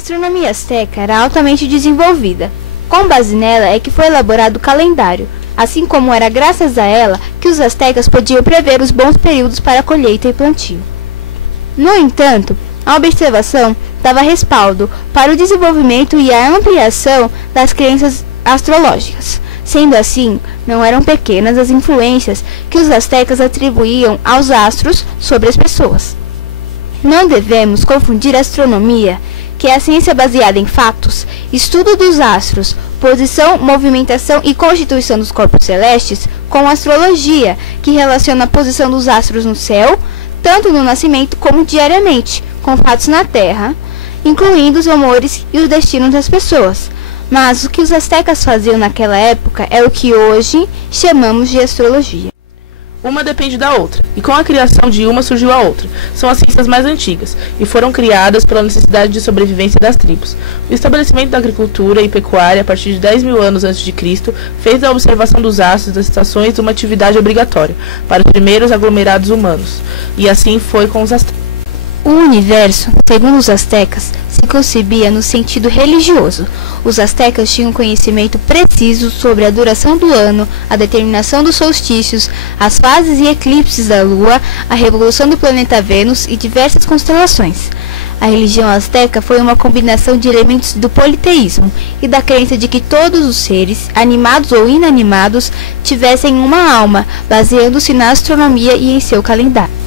astronomia asteca era altamente desenvolvida. Com base nela é que foi elaborado o calendário, assim como era graças a ela que os astecas podiam prever os bons períodos para a colheita e plantio. No entanto, a observação dava respaldo para o desenvolvimento e a ampliação das crenças astrológicas. Sendo assim, não eram pequenas as influências que os astecas atribuíam aos astros sobre as pessoas. Não devemos confundir a astronomia, que é a ciência baseada em fatos, estudo dos astros, posição, movimentação e constituição dos corpos celestes, com a astrologia, que relaciona a posição dos astros no céu, tanto no nascimento como diariamente, com fatos na Terra, incluindo os humores e os destinos das pessoas. Mas o que os astecas faziam naquela época é o que hoje chamamos de astrologia. Uma depende da outra, e com a criação de uma surgiu a outra. São as ciências mais antigas, e foram criadas pela necessidade de sobrevivência das tribos. O estabelecimento da agricultura e pecuária, a partir de 10.000 anos antes de Cristo, fez da observação dos astros e das estações uma atividade obrigatória para os primeiros aglomerados humanos, e assim foi com os astecas. O universo, segundo os astecas, se concebia no sentido religioso. Os astecas tinham conhecimento preciso sobre a duração do ano, a determinação dos solstícios, as fases e eclipses da Lua, a revolução do planeta Vênus e diversas constelações. A religião asteca foi uma combinação de elementos do politeísmo e da crença de que todos os seres, animados ou inanimados, tivessem uma alma, baseando-se na astronomia e em seu calendário.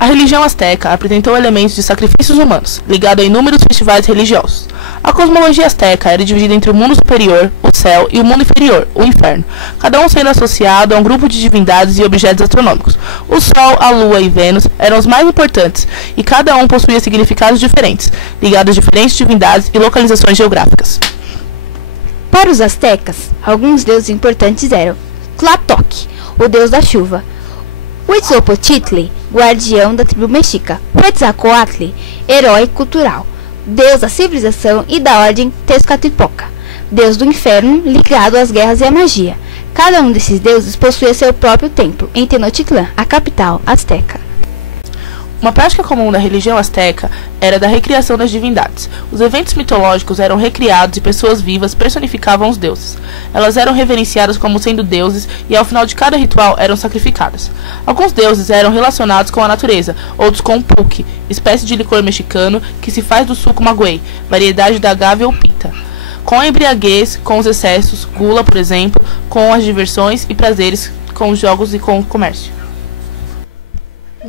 A religião asteca apresentou elementos de sacrifícios humanos, ligado a inúmeros festivais religiosos. A cosmologia asteca era dividida entre o mundo superior, o céu, e o mundo inferior, o inferno, cada um sendo associado a um grupo de divindades e objetos astronômicos. O Sol, a Lua e Vênus eram os mais importantes, e cada um possuía significados diferentes, ligados a diferentes divindades e localizações geográficas. Para os astecas, alguns deuses importantes eram Tlatoc, o deus da chuva; Huitzilopochtli, guardião da tribo mexica; Quetzalcoatl, herói cultural, deus da civilização e da ordem Tezcatlipoca, deus do inferno ligado às guerras e à magia. Cada um desses deuses possuía seu próprio templo em Tenochtitlán, a capital asteca. Uma prática comum da religião asteca era da recriação das divindades. Os eventos mitológicos eram recriados e pessoas vivas personificavam os deuses. Elas eram reverenciadas como sendo deuses e ao final de cada ritual eram sacrificadas. Alguns deuses eram relacionados com a natureza, outros com o pulque, espécie de licor mexicano que se faz do suco maguey, variedade da agave ou pita. Com a embriaguez, com os excessos, gula, por exemplo, com as diversões e prazeres, com os jogos e com o comércio.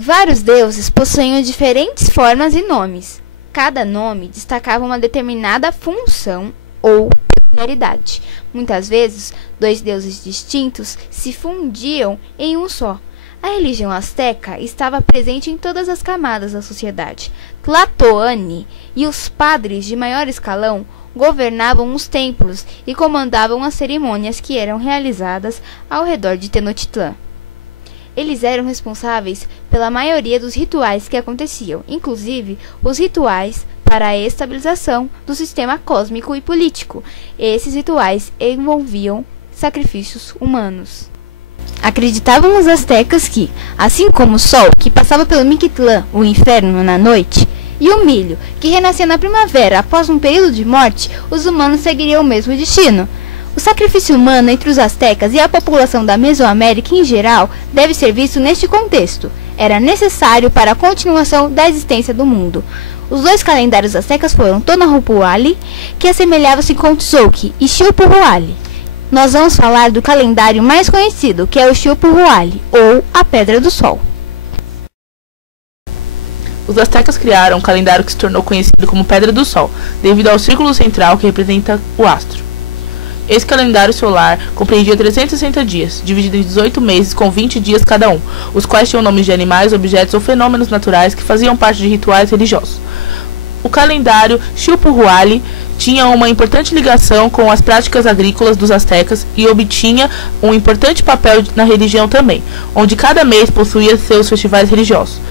Vários deuses possuíam diferentes formas e nomes. Cada nome destacava uma determinada função ou peculiaridade. Muitas vezes, dois deuses distintos se fundiam em um só. A religião asteca estava presente em todas as camadas da sociedade. Tlatoani e os padres de maior escalão governavam os templos e comandavam as cerimônias que eram realizadas ao redor de Tenochtitlán. Eles eram responsáveis pela maioria dos rituais que aconteciam, inclusive os rituais para a estabilização do sistema cósmico e político. Esses rituais envolviam sacrifícios humanos. Acreditavam os astecas que, assim como o sol, que passava pelo Mictlán, o inferno, na noite, e o milho, que renascia na primavera após um período de morte, os humanos seguiriam o mesmo destino. O sacrifício humano entre os astecas e a população da Mesoamérica em geral deve ser visto neste contexto. Era necessário para a continuação da existência do mundo. Os dois calendários astecas foram Tonahuapi, que assemelhava-se com Tzolk'in, e Xiuhpohualli. Nós vamos falar do calendário mais conhecido, que é o Xiuhpohualli, ou a Pedra do Sol. Os astecas criaram um calendário que se tornou conhecido como Pedra do Sol, devido ao círculo central que representa o astro. Esse calendário solar compreendia 360 dias, dividido em 18 meses com 20 dias cada um, os quais tinham nomes de animais, objetos ou fenômenos naturais que faziam parte de rituais religiosos. O calendário Xiuhpohualli tinha uma importante ligação com as práticas agrícolas dos astecas e obtinha um importante papel na religião também, onde cada mês possuía seus festivais religiosos.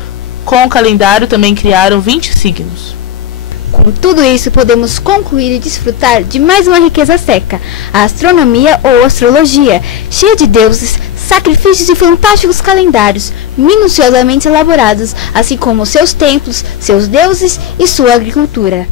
Com o calendário também criaram 20 signos. Com tudo isso, podemos concluir e desfrutar de mais uma riqueza asteca, a astronomia ou astrologia, cheia de deuses, sacrifícios e fantásticos calendários, minuciosamente elaborados, assim como seus templos, seus deuses e sua agricultura.